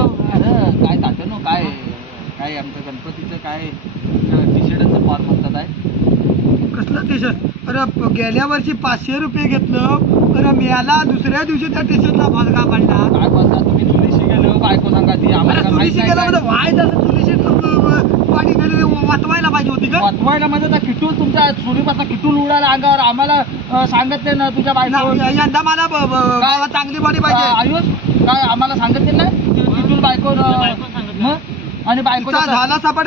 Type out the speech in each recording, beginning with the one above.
अरे काय तात्या नो काय? काय आमचं गणपतीचं काय? टी शर्टचं पार म्हणतात आहे. कसलं टी शर्ट अरे गेल्या वर्षी पाचशे रुपये घेतलं. अरे मिळाला दुसऱ्या दिवशी त्या टी शर्टला फलका पडला. काय बोलता? तुम्ही चुलीशी गेलो. बायको सांगा ती. आम्हाला चुलीशी नाही गेला तसं चुलीशी पाणी वाचवायला पाहिजे होती का? वाचवायला म्हणजे त्या किटूल तुमच्या चुलीपासून किटूल उडाला अंगावर. आम्हाला अं, सांगितले ना तुझ्या बायको. यंदा मला चांगली बॉडी पाहिजे. आयुष? काय आम्हाला सांगितले ना? किटूल बायको. मग? आणि बायको झाला सपाट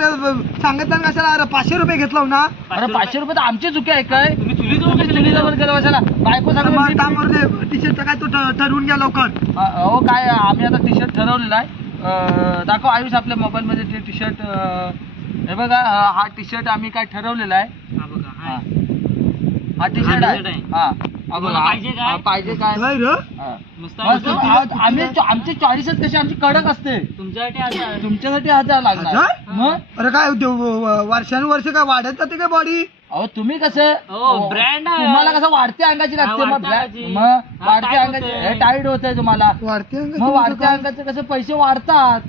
सांगितलं ना कशाला? अरे पाचशे रुपये घेतला हो ना. अरे पाचशे रुपये तर आमची चुकी आहे काय? गेलो कशाला? बायको सांगितलं टी शर्टचं काय तो ठरवून घ्या लवकर. हो काय आम्ही आता टी शर्ट ठरवलेला आहे. दाखव आयुष आपल्या मोबाईलमध्ये ते टी शर्ट हे बघा हा टी शर्ट आम्ही काय ठरवलेला आहे. हा बघा, हा. हा. हा टी शर्ट आहे. हा- पाहिजे काय? हा, पाहिजे काय? काय रे. हा. मस्त आहे. आम्ही आमची चॉईसच कशी आमची कडक असते. तुमच्यासाठी हजार लागणार. हजार? मग? अरे काय वर्षानुवर्ष काय वाढत जाते काय बॉडी अहो तुम्ही कसं? हो, brand आहे. तुम्हाला कसं वाढत्या अंगाची लागते हा, मग वाढत्या ब्लॅ- अंगाची. मग? हा, वाढत्या tight अंगाची होतंय. हे टाईट होतंय तुम्हाला. वाढते अंगाची मग म्हणजे वाढत्या काय? अंगाचे कसे पैसे वाढतात.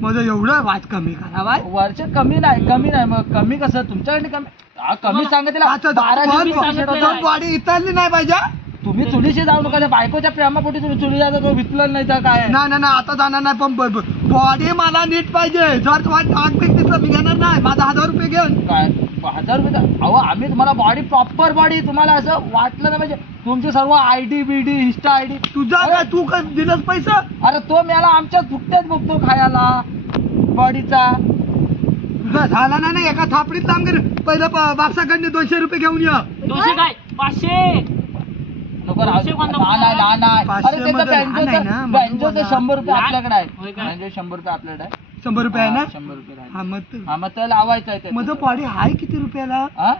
माझं एवढं वाच कमी करा. वर्ष कमी नाही कमी नाही. मग कमी कसं? तुमच्याकडे कमी कमी तुम्हाला- सांगितलं बाराशे वीस. बॉडी इतरली नाही पाहिजे? तुम्ही चुलीशी जाऊ नका त्या बायकोच्या प्रेमापोटी तुम्ही चुली जाता तो विचलन नाही तर काय? नाही नाही नाही, आता जाणार नाही पण बॉडी मला नीट पाहिजे. जर वाट आग पीक तिथलं मी घेणार नाही. माझा हजार रुपये घेऊन. काय? हजार रुपये तर- अहो आम्ही तुम्हाला बॉडी प्रॉपर बॉडी तुम्हाला असं वाटलं नाही पाहिजे. तुमचे सर्व I D B D insta I D तुझा काय तू काय दिलंस पैसा? अरे तो मला आमच्या फुकट्यात बघतो खायला बॉडीचा झाला नाही ना एका थापडीत काम कर. पहिलं प- बापसाकडनं दोनशे रुपये घेऊन या. दोनशे काय? पाचशे? नको राहू दे. दोनशे कोणता लहान आहे लहान आहे पाचशे अरे त्याचं मध्ये लहान आहे ना, बँजोचं म्हणून बँजोचं बोला. शंभर रुपये लहान? आपल्याकडे आहे शंभर रुपये आपल्याकडे आहे शंभर रुपये आहे ना? हा, शंभर रुपये. हा मग हा मग लावायचं आहे माझं त्याचं. बॉडी आहे किती रुपयाला? हा?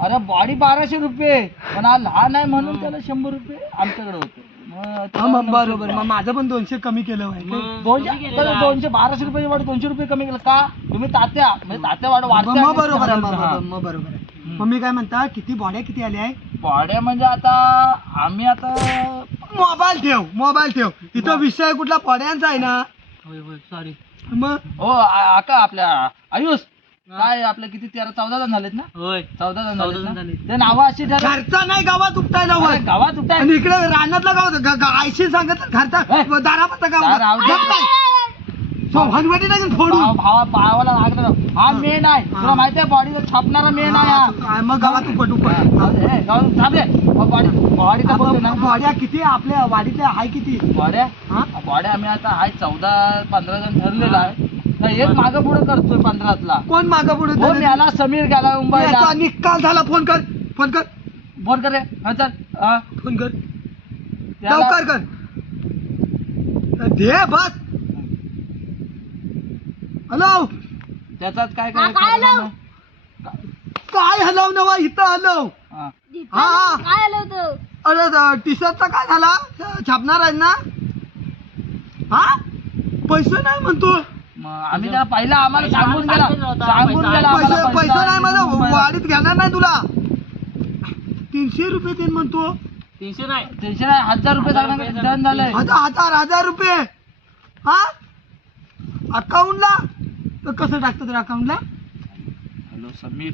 अरे बॉडी बाराशे रुपये. पण हा लहान आहे म्हणून त्याला शंभर रुपये आमच्याकडे होते. हा मग बरोबर. मग माझं पण दोनशे कमी केलं पाहिजे दोनशे तर. दोनशे बाराशे रुपये वाढ दोनशे रुपये कमी केलं का? तुम्ही तात्या म्हणजे तात्या वाढ वाढत्या मग बरोबर आहे मग. बरोबर- मग बरोबर आहे. मग मी काय म्हणता किती बॉड्या किती आल्या आहे? बॉड्या म्हणजे आता आम्ही आता मोबाईल ठेव मोबाईल ठेव. इथं विषय कुठला पड्यांचा आहे ना? सॉरी मग? हो आ- आका आपल्या आयुष? काय आपलं किती तेरा चौदा जण झालेत ना? होय. चौदा जण चौदा झालेत जण ना? झाले. ते नावं अशी घरचा नाही गावात उपटायला अरे, वर गावात उठाय आणि इकडे रानातला गाव आयशी सांगत घरचा हे? दार दे. गाव हनवटी नाही फोडून? भाव- भावा भावाला लागलं. हा मेन आहे. तुला माहितीये बॉडीचा छापणारा मेन आहे हा. हा, मग गावात उपट उपट ए, गावात बॉडी बॉडीचा ना. बॉड्या किती आपल्या वाडीतल्या हाय किती? बॉड्या हा? बॉड्या आम्ही आता आहे चौदा पंधरा जण ठरलेला आहे. एक मागं पुढे करतोय पंधरातला. कोण मागं पुढे हो याला समीर गेला मुंबईला. याचा निकाल झाला फोन कर फोन कर. फोन कर रे. हा चल. हा. फोन कर. लवकर कर. दे बस. हॅलो. त्याचाच काय हा, काय आलं? काय हलव नवा इथं हलव. हा. हा, हा. काय आलं होतं अरे टी शर्टचा काय झाला? छापणार आहे ना? हा? पैसे नाही म्हणतो. आम्ही त्याला पहिला आम्हाला सांगून गेला. सांगून पैसा. गेला पैसे आम्हाला पैसे नाही मला मुंबईला. वाढीत घेणार नाही तुला. तीनशे रुपये देईन म्हणतो. तीनशे नाही. तीनशे नाही, हजार रुपये हजार झालंय. हजार हजार हजार रुपये. हा? अकाउंटला तर कसं टाकतं तर अकाउंटला हॅलो समीर.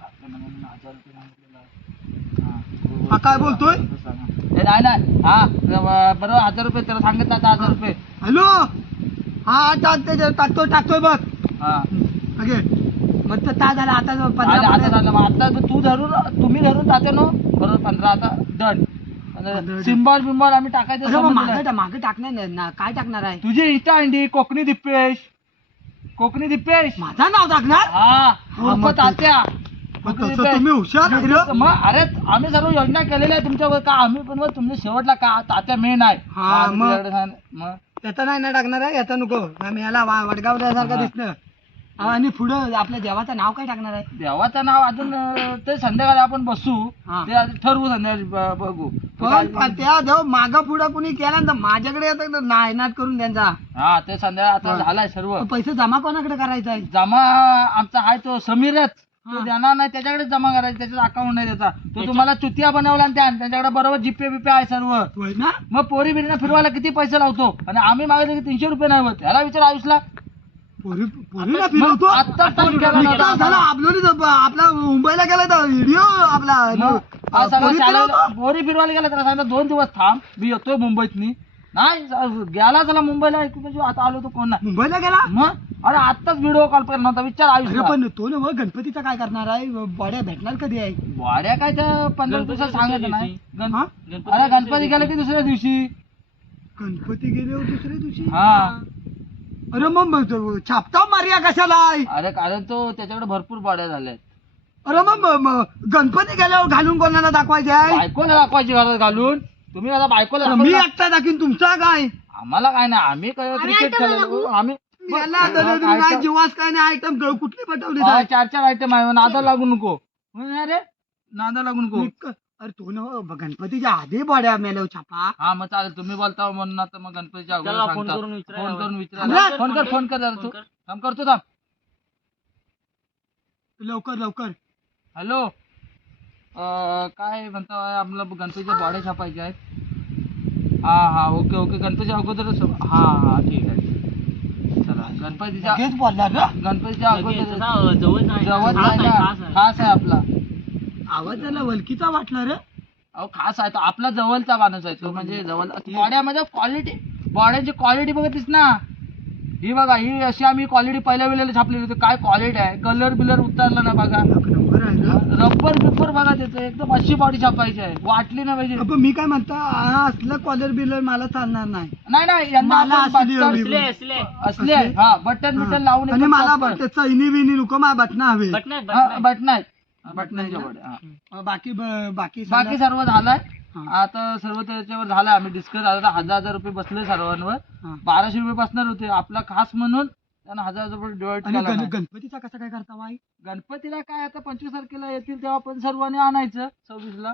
आपल्याला म्हणून हजार रुपये सांगितलेलं आहे. हा. हा, काय बोलतोय? ए, नाही नाही. हा बरोबर हजार रुपये त्याला सांगितलं आता हजार रुपये. हॅलो? हा टाकते टाकतोय टाकतोय बघ. हा. ओके. मग तर ता झाला आता जो आले, पंधरा आता झालं. मग आता तू धरून तुम्ही धरून जाते नो बरोबर पंधरा आता डन पंधरा. सिम्बॉल बिंबॉल आम्ही टाकायचं अरे मग टाकणार नाही ना. काय टाकणार आहे? तुझी इटा अंडी कोकणी दिप्पेश कोकणी दिप्पेश माझं नाव टाकणार? हा. उर्फ मग ते- तात्या. मग कोकणी तसं दिप्पेश. तुम्ही हुशार आहे रे. मग अरे आम्ही सर्व योजना केलेल्या आहे तुमच्यावर. का आम्ही पण मग तुमच्या शेवटला का तात्या मेन आहे? हा, आम्ही मग. तुझ्याकडे सांग- मग याचा नाही ना टाकणार आहे याचा नको. आम्ही याला वा- वडगावल्यासारखं हा. दिसलं. आणि पुढं आपल्या देवाचं नाव काय टाकणार आहे? देवाचं नाव अजून अं, ते संध्याकाळी आपण बसू. हा. ते ठरवू संध्याकाळी ब- बघू. पण पण त्या देव मागं पुढं कुणी केला तर माझ्याकडे येतं तर नायनाट करून त्यांचा. हा ते संध्याकाळी आता हा. झालाय सर्व. पैसे जमा कोणाकडे करायचा आहे? जमा आमचा आहे तो समीरच. तो देणार नाही त्याच्याकडे जमा करायचं त्याच्यात अकाउंट नाही त्याचा. तो तुम्हाला चुतिया बनवला आणि त्या त्याच्याकडे बरोबर जीपे बिपे आहे सर्व. होय ना? मग पोरी बिरीना फिरवायला किती पैसे लावतो? आणि आम्ही मागितले की तीनशे रुपये नाही होत. त्याला विचार आयुषला. पोरी पोरीला फिरवतो? आता फोन केला निकाल झाला आपला मुंबईला गेला तर व्हिडिओ आपला मग आज सगळं पोरी शाळेला फिरवतो? पोरी फिरवायला गेला त्याला सांगितलं दोन दिवस थांब मी येतोय मुंबईतनी. नाही गेला त्याला मुंबईला ऐकू म्हणजे आता आलो तो कोण नाही. मुंबईला गेला? मग अरे आत्ताच व्हिडिओ कॉल करणार नव्हता विचार अरे आयुष पण तो ना मग गणपतीचा काय करणार आहे? बड्या भेटणार कधी आहे? वाड्या काय त्या पंधरा दिवसात सांगत नाही. दिवशी. गण- हा? अरे गणपती गेले की दुसऱ्या दिवशी? गणपती गेले हो दुसऱ्या दिवशी? हा. अरे मग मग छापता मारिया कशाला अरे कारण तो त्याच्याकडे भरपूर बॉड्या झाल्या अरे मग गणपती गेल्यावर घालून कोणाला दाखवायचे आहे? बायकोला दाखवायची घरात घालून? तुम्ही आता बायकोला अरे मी दाखवता. एकटा दाखवीन तुमचा काय? आम्हाला काय नाही आम्ही काय क्रिकेट खेळलो आम्ही तुम्ही काय जीवास काय नाही आयटम कुठली पटवली हा, चार चार आयटम आहे नादा लागू नको. म्हणून अरे नादा लागू नको. अरे तो ना गणपतीच्या आधी बड्या मेलो छापा. हा मग चालेल तुम्ही बोलता म्हणून आता मग गणपतीच्या अगोदर फोन सांगता. करून विचारा. फोन करून विचारा. फोन कर फोन कर जरा तू. फोन कर. थांब करतो थांब. लवकर लवकर. हॅलो. अं, काय म्हणता आपलं गणपतीच्या बॉड्या छापायच्या आहेत. हा हा ओके ओके गणपतीच्या अगोदरच हा हा ठीक आहे. चला गणपतीच्या लगेच बोलला ना गणपतीच्या अगोदर जवळ खास आहे ना. खास आपला. आवाज त्याला वलकीचा वाटला रे. अहो खास आहे तो. आपला जवळचा माणूस आहे तो. म्हणजे जवळ बॉड्यामध्ये क्वालिटी बॉड्याची क्वालिटी बघतीस ना. ही बघा ही अशी आम्ही क्वालिटी पहिल्या वेळेला छापलेली होती. काय क्वालिटी आहे? कलर बिलर उतरला ना बघा. आहे रब्बर बिब्बर बघा त्याचं. एकदम अशी बॉडी छापायची आहे. वाटली ना पाहिजे. अबे, मी काय म्हणतो हा असलं कॉलर बिलर मला चालणार नाही. नाही नाही यंदा मला आपण असली बटन- हवी. असले असले? असले आहे. हा. बटन बिटन लावून आणि एकदम मला proper. चैनी बिनी नको मला बटना हवे. बटन हा, बटन आहेत. बटन आहेत. बटनाच्या बॉडी हा. बाकी ब- बाकी बाकी सर्व झालाय. आता सर्व त्याच्यावर झालं आम्ही डिस्कस आता हजार हजार रुपये बसले सर्वांवर. बाराशे रुपये बसणार होते. आपला खास म्हणून त्यांना हजार हजार रुपये डिवाइड आणि केला गण- नाही. गणपतीचा कसा काय करता वाई गणपतीला काय आता पंचवीस तारखेला येतील तेव्हा आपण सर्वांनी आणायचं सव्वीस ला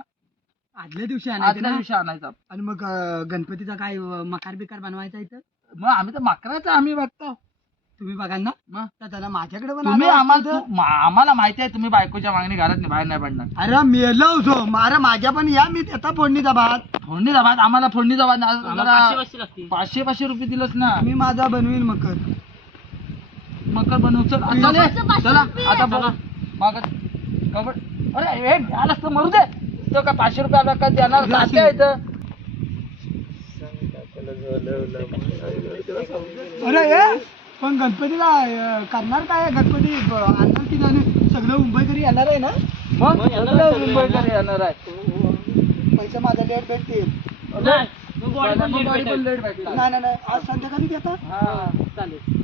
आदल्या दिवशी आणायचे आदल्या ना? दिवशी आणायचं. आणि मग अं, गणपतीचा काय अं, मकार बिकार बनवायचा इथं? मग आम्ही तर मकराचं आम्ही बघतो. तुम्ही बघाल ना. मग? तर त्याला माझ्याकडे पण तुम्ही आलं आम्हाला असतं. तर- तू- मा- आम्हाला माहिती आहे तुम्ही बायकोच्या मागणी घरात नाही बाहेर नाही पडणार. अरे मेलो होतो अरे माझ्या पण या मी त्याचा फोडणीचा भात. फोडणीचा भात? आम्हाला फोडणीचा भात आज आम्हाला जरा पाचशे पाचशे लागतील. पाचशे पाचशे रुपये दिलंच ना. मी माझा बनवीन मकर. मकर बनवू चल. चल ये. पाचशे चला. रुपये. आता बघ. मागत कबड अरे हे आलास तर मरू दे. तो का पाचशे रुपये आपल्याला काय देणार? इथं. अरे ये पण गणपतीला अं, करणार काय गणपती? ब- आणणार की नाही सगळं मुंबईकरी येणार आहे ना? मग? मग येणार सगळे मुंबईकडे येणार आहे. पैसे माझा लेट भेटतील. नाही, मग body पण late भेटला. नाही नाही नाही. आज संध्याकाळी देता हा. चालेल.